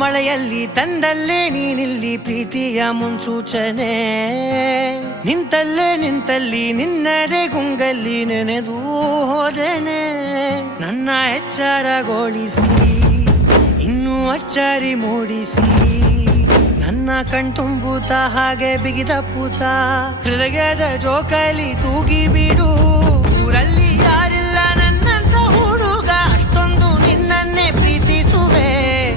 ಮಳೆಯಲ್ಲಿ ತಂದಲ್ಲೇ ನೀನಿಲ್ಲಿ ಪ್ರೀತಿಯ ಮುನ್ಸೂಚನೆ. ನಿಂತಲ್ಲಿ ನಿನ್ನದೇ ಗುಂಗಲ್ಲಿ ನೆನೆದು ಹೋದೆನೆ. ನನ್ನ ಎಚ್ಚರಗೊಳಿಸಿ ಇನ್ನೂ ಅಚ್ಚರಿ ಮೂಡಿಸಿ ನನ್ನ ಕಣ್ತುಂಬುತ್ತ ಹಾಗೆ ಬಿಗಿದ ಪೂತ ಹೃದಯದ ಜೋಕಾಲಿ ತೂಗಿ ಬಿಡು. ಊರಲ್ಲಿ ಯಾರಿಲ್ಲ ನನ್ನಂತ ಹುಡುಗ, ಅಷ್ಟೊಂದು ನಿನ್ನನ್ನೇ ಪ್ರೀತಿಸುವೆ.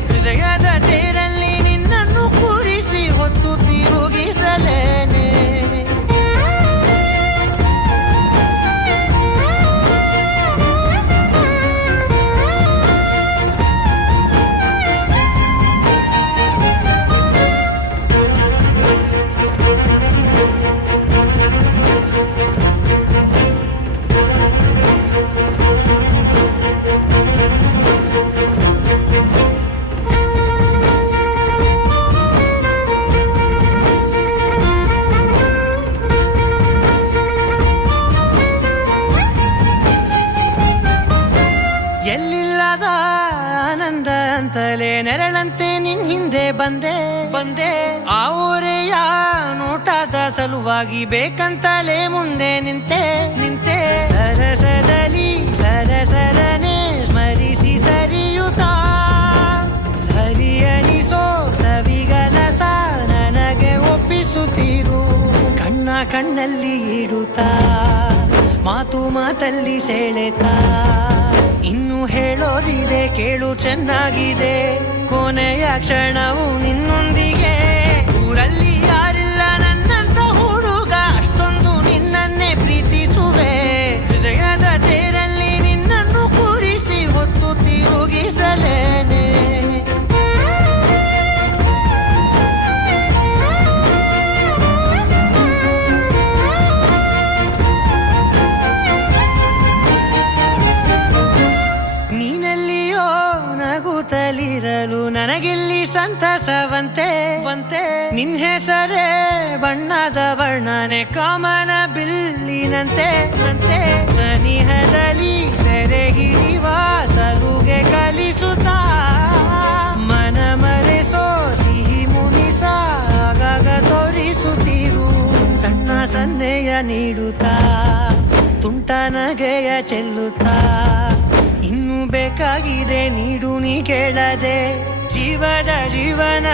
ಹೃದಯದ ತೇರಲ್ಲಿ ನಿನ್ನನ್ನು ಕೂರಿಸಿ ಹೊತ್ತು ತಿರುಗಿಸಲೇನೆ. ಎಲ್ಲಿಲ್ಲದ ಆನಂದ ಅಂತಲೇ ನೆರಳಂತೆ ನಿನ್ ಹಿಂದೆ ಬಂದೆ. ಆ ಊರೆಯ ನೋಟದ ಸಲುವಾಗಿ ಬೇಕಂತಲೇ ಮುಂದೆ ನಿಂತೆ. ಸರಸದಲ್ಲಿ ಸರಸರನೆ ಸ್ಮರಿಸಿ ಸರಿಯುತ್ತಾ ಸರಿಯನಿಸೋ ಸವಿಗನಸ ನನಗೆ ಒಪ್ಪಿಸುತ್ತೀರು. ಕಣ್ಣಲ್ಲಿ ಇಡುತ್ತಾ ಮಾತಲ್ಲಿ ಸೆಳೆತಾ ಇನ್ನು ಹೇಳೋದಿದೆ ಕೇಳು ಚೆನ್ನಾಗಿದೆ. ಕೊನೆಯ ಕ್ಷಣವು ನಿನ್ನೊಂದಿಗೆ. ಊರಲ್ಲಿ ಯಾರಿಲ್ಲ ನನ್ನಂತ ಹುಡುಗ, ಅಷ್ಟೊಂದು ನಿನ್ನನ್ನೇ ಪ್ರೀತಿಸುವೆ. ಹೃದಯದ ತೇರಲ್ಲಿ ನಿನ್ನನ್ನು ಕೂರಿಸಿ ಹೊತ್ತು ತಿರುಗಿಸಲೇನೆ. ನೀನೆಲ್ಲಿಯೋ ನಗುತ್ತಲಿರಲು ನನಗಿಲ್ಲಿ ಸಂತಸವಂತೆ. ನಿನ್ ಹೆಸರೇ ಬಣ್ಣದ ವರ್ಣನೆ ಕಾಮನ ಬಿಲ್ಲಿನಂತೆ. ಸನಿಹದಲ್ಲಿ ಸೆರೆ ಹಿಡಿಯುವ ಸಲುಗೆ ಕಲಿಸುತ್ತಾ ಮನ ಮರೆಸೋ ಸಿಹಿ ಮುನಿಸ ಆಗಾಗ ತೋರಿಸುತ್ತೀರು. ಸಣ್ಣ ಸನ್ನೆಯ ನೀಡುತ್ತಾ ತುಂಟ ನಗೆಯ ಚೆಲ್ಲುತ್ತಾ ಇನ್ನು ಬೇಕಾಗಿದೆ ನೀಡು ನೀ ಕೇಳದೆ. ಜೀವನ